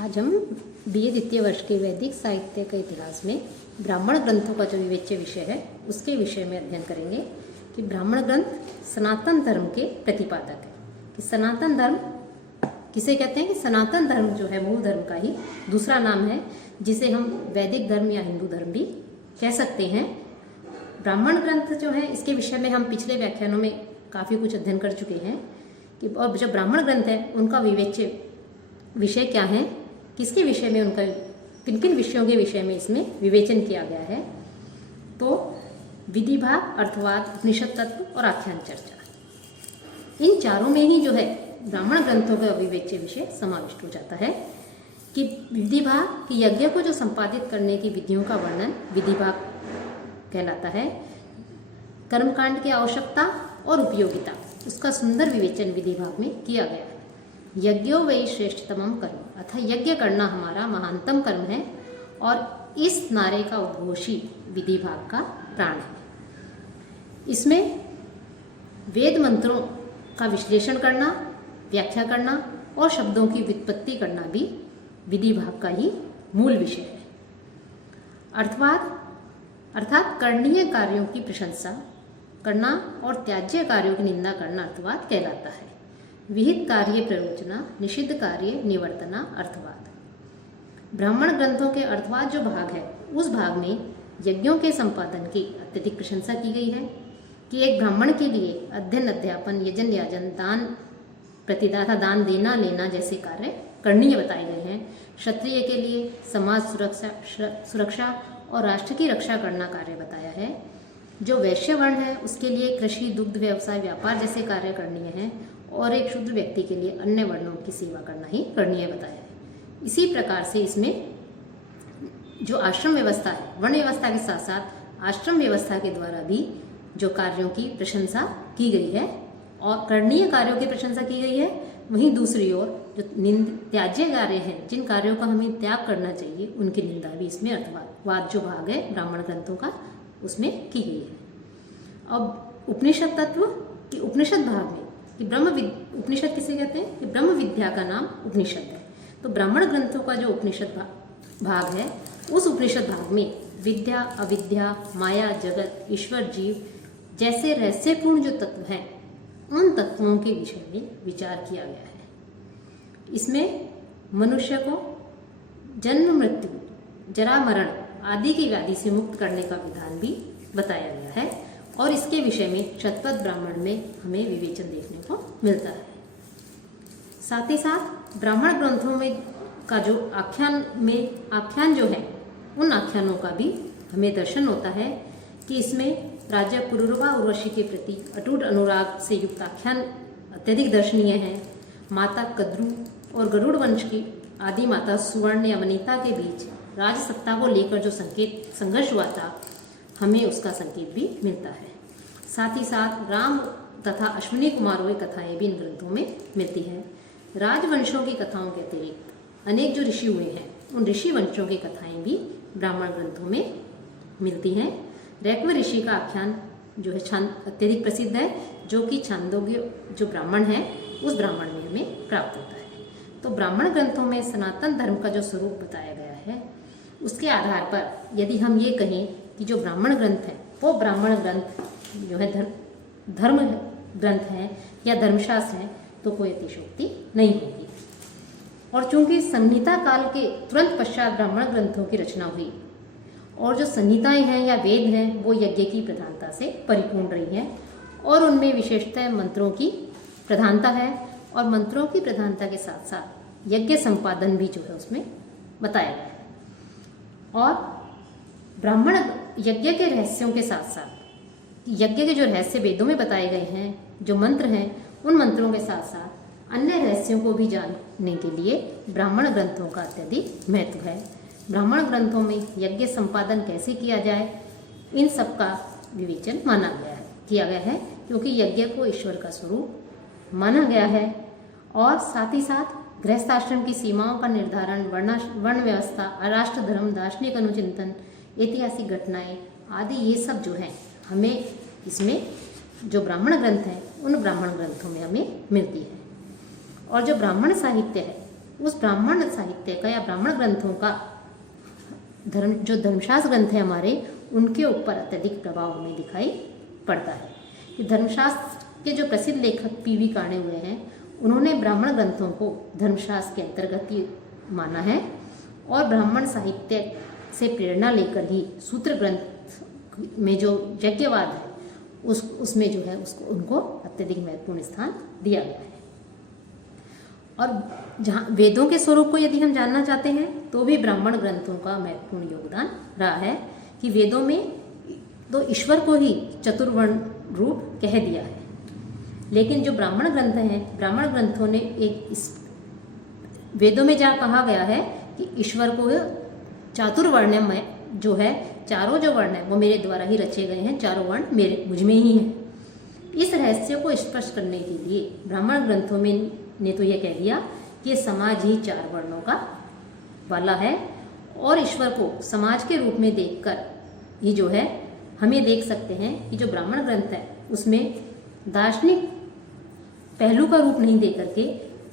आज हम BA द्वितीय वर्ष के वैदिक साहित्य के इतिहास में ब्राह्मण ग्रंथों का जो विवेच्य विषय है उसके विषय में अध्ययन करेंगे कि ब्राह्मण ग्रंथ सनातन धर्म के प्रतिपादक है। कि सनातन धर्म किसे कहते हैं? कि सनातन धर्म जो है मूल धर्म का ही दूसरा नाम है, जिसे हम वैदिक धर्म या हिंदू धर्म भी कह सकते हैं। ब्राह्मण ग्रंथ जो है इसके विषय में हम पिछले व्याख्यानों में काफ़ी कुछ अध्ययन कर चुके हैं कि और जो ब्राह्मण ग्रंथ है उनका विवेच्य विषय क्या है, किसके विषय में उनका किन किन विषयों के विषय में इसमें विवेचन किया गया है। तो विधि भाग, अर्थवाद, उपनिषद तत्व और आख्यान चर्चा, इन चारों में ही जो है ब्राह्मण ग्रंथों का विवेच्य विषय समाविष्ट हो जाता है। कि विधि भाग कि यज्ञ को जो संपादित करने की विधियों का वर्णन विधि भाग कहलाता है। कर्मकांड की आवश्यकता और उपयोगिता उसका सुंदर विवेचन विधि भाग में किया गया है। यज्ञो वै श्रेष्ठतमम कर्म, अतः यज्ञ करना हमारा महानतम कर्म है और इस नारे का उद्घोषी विधि भाग का प्राण है। इसमें वेद मंत्रों का विश्लेषण करना, व्याख्या करना और शब्दों की व्युत्पत्ति करना भी विधि भाग का ही मूल विषय है। अर्थवाद अर्थात करणीय कार्यों की प्रशंसा करना और त्याज्य कार्यों की निंदा करना अर्थवाद कहलाता है। विहित कार्य प्ररोचना, निषिद्ध कार्य निवर्तना अर्थवाद। ब्राह्मण ग्रंथों के अर्थवाद जो भाग है उस भाग में यज्ञों के संपादन की अत्यधिक प्रशंसा की गई है कि एक ब्राह्मण के लिए अध्ययन, अध्यापन, यजन, याजन, दान, प्रतिदाता, दान देना लेना जैसे कार्य करणीय बताए गए हैं। क्षत्रिय के लिए समाज सुरक्षा और राष्ट्र की रक्षा करना कार्य बताया है। जो वैश्य वर्ण है उसके लिए कृषि, दुग्ध व्यवसाय, व्यापार जैसे कार्य करणीय हैं और एक शूद्र व्यक्ति के लिए अन्य वर्णों की सेवा करना ही करणीय बताया है। इसी प्रकार से इसमें जो आश्रम व्यवस्था है, वर्ण व्यवस्था के साथ साथ आश्रम व्यवस्था के द्वारा भी जो कार्यों की प्रशंसा की गई है और करणीय कार्यों की प्रशंसा की गई है, वहीं दूसरी ओर जो त्याज्य कार्य हैं, जिन कार्यों का हमें त्याग करना चाहिए, उनकी निंदा भी इसमें अर्थवाद जो भाग है ब्राह्मण ग्रंथों का उसमें की गई है। अब उपनिषद तत्व कि उपनिषद भाग में कि उपनिषद किसे कहते हैं? कि ब्रह्म विद्या का नाम उपनिषद है। तो ब्राह्मण ग्रंथों का जो उपनिषद भाग है उस उपनिषद भाग में विद्या, अविद्या, माया, जगत, ईश्वर, जीव जैसे रहस्यपूर्ण जो तत्व हैं उन तत्वों के विषय में विचार किया गया है। इसमें मनुष्य को जन्म, मृत्यु, जरा, मरण आदि की व्याधि से मुक्त करने का विधान भी बताया गया है और इसके विषय में शतपथ ब्राह्मण में हमें विवेचन देखने को मिलता है। साथ ही साथ ब्राह्मण ग्रंथों में का जो आख्यान जो है उन आख्यानों का भी हमें दर्शन होता है कि इसमें राजा पुरुरवा उर्वशी के प्रति अटूट अनुराग से युक्त आख्यान अत्यधिक दर्शनीय है। माता कद्रू और गरुड़ वंश की आदि माता सुवर्ण या वनिता के बीच राजसत्ता को लेकर जो संघर्ष हुआ था, हमें उसका संकेत भी मिलता है। साथ ही साथ राम तथा अश्विनी कुमारों की कथाएं भी इन ग्रंथों में मिलती हैं। राजवंशों की कथाओं के अतिरिक्त अनेक जो ऋषि हुए हैं उन ऋषि वंशों की कथाएं भी ब्राह्मण ग्रंथों में मिलती हैं। रैक्व ऋषि का आख्यान जो है अत्यधिक प्रसिद्ध है, जो कि छांदोग्य जो ब्राह्मण है उस ब्राह्मण में हमें प्राप्त होता है। तो ब्राह्मण ग्रंथों में सनातन धर्म का जो स्वरूप बताया गया है उसके आधार पर यदि हम ये कहें कि जो ब्राह्मण ग्रंथ है वो ब्राह्मण ग्रंथ जो है धर्म ग्रंथ है या धर्मशास्त्र है, तो कोई अतिशयोक्ति नहीं होगी। और चूंकि संहिता काल के तुरंत पश्चात ब्राह्मण ग्रंथों की रचना हुई और जो संहिताएं हैं या वेद हैं वो यज्ञ की प्रधानता से परिपूर्ण रही हैं और उनमें विशेषतः मंत्रों की प्रधानता है और मंत्रों की प्रधानता के साथ साथ यज्ञ संपादन भी जो है उसमें बताया गया है। और ब्राह्मण यज्ञ के रहस्यों के साथ साथ यज्ञ के जो रहस्य वेदों में बताए गए हैं, जो मंत्र हैं, उन मंत्रों के साथ साथ अन्य रहस्यों को भी जानने के लिए ब्राह्मण ग्रंथों का अत्यधिक महत्व है। ब्राह्मण ग्रंथों में यज्ञ संपादन कैसे किया जाए, इन सब का विवेचन किया गया है क्योंकि यज्ञ को ईश्वर का स्वरूप माना गया है। और साथ ही साथ गृहस्थाश्रम की सीमाओं का निर्धारण, वर्ण व्यवस्था, राष्ट्र धर्म, दार्शनिक अनुचिंतन, ऐतिहासिक घटनाएं आदि ये सब जो है हमें इसमें जो ब्राह्मण ग्रंथ हैं उन ब्राह्मण ग्रंथों में हमें मिलती है। और जो ब्राह्मण साहित्य है उस ब्राह्मण साहित्य का या ब्राह्मण ग्रंथों का जो धर्मशास्त्र ग्रंथ है हमारे, उनके ऊपर अत्यधिक प्रभाव हमें दिखाई पड़ता है। कि धर्मशास्त्र के जो प्रसिद्ध लेखक पीवी काणे हुए हैं, उन्होंने ब्राह्मण ग्रंथों को धर्मशास्त्र के अंतर्गत ही माना है और ब्राह्मण साहित्य से प्रेरणा लेकर ही सूत्र ग्रंथ में जो यज्ञवाद है उसमें जो है उसको उनको अत्यधिक महत्वपूर्ण स्थान दिया गया है। और जहाँ वेदों के स्वरूप को यदि हम जानना चाहते हैं तो भी ब्राह्मण ग्रंथों का महत्वपूर्ण योगदान रहा है। कि वेदों में तो ईश्वर को ही चतुर्वर्ण रूप कह दिया है, लेकिन जो ब्राह्मण ग्रंथ हैं, ब्राह्मण ग्रंथों ने वेदों में जहाँ कहा गया है कि ईश्वर को चातुर्वर्ण में जो है, चारों जो वर्ण है वो मेरे द्वारा ही रचे गए हैं, चारों वर्ण मुझ में ही हैं। इस रहस्य को स्पष्ट करने के लिए ब्राह्मण ग्रंथों में ने तो यह कह दिया कि ये समाज ही चार वर्णों का वाला है और ईश्वर को समाज के रूप में देखकर ही जो है हमें देख सकते हैं कि जो ब्राह्मण ग्रंथ है उसमें दार्शनिक पहलू का रूप नहीं दे करके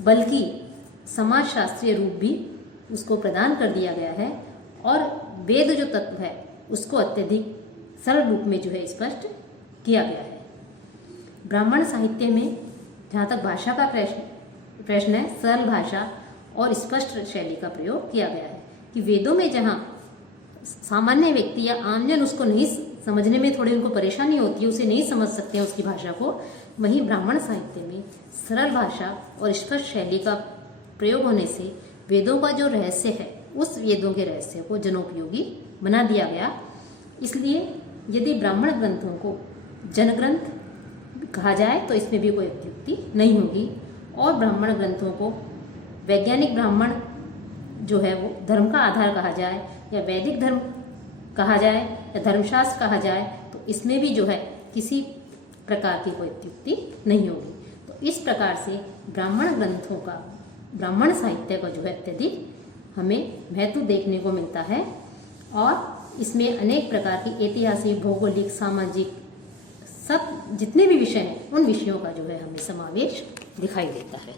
बल्कि समाज शास्त्रीय रूप भी उसको प्रदान कर दिया गया है और वेद जो तत्व है उसको अत्यधिक सरल रूप में जो है स्पष्ट किया गया है। ब्राह्मण साहित्य में जहाँ तक भाषा का प्रश्न है, सरल भाषा और स्पष्ट शैली का प्रयोग किया गया है। कि वेदों में जहाँ सामान्य व्यक्ति या आमजन उसको नहीं समझने में थोड़ी उनको परेशानी होती है, उसे नहीं समझ सकते हैं उसकी भाषा को, वहीं ब्राह्मण साहित्य में सरल भाषा और स्पष्ट शैली का प्रयोग होने से वेदों का जो रहस्य है उस वेदों के रहस्य को जनोपयोगी बना दिया गया। इसलिए यदि ब्राह्मण ग्रंथों को जनग्रंथ कहा जाए तो इसमें भी कोई अत्युक्ति नहीं होगी और ब्राह्मण ग्रंथों को वैज्ञानिक ब्राह्मण जो है वो धर्म का आधार कहा जाए या वैदिक धर्म कहा जाए या धर्मशास्त्र कहा जाए तो इसमें भी जो है किसी प्रकार की कोई अत्युक्ति नहीं होगी। तो इस प्रकार से ब्राह्मण ग्रंथों का, ब्राह्मण साहित्य का जो है अत्यधिक हमें महत्व देखने को मिलता है और इसमें अनेक प्रकार की ऐतिहासिक, भौगोलिक, सामाजिक सब जितने भी विषय हैं उन विषयों का जो है हमें समावेश दिखाई देता है।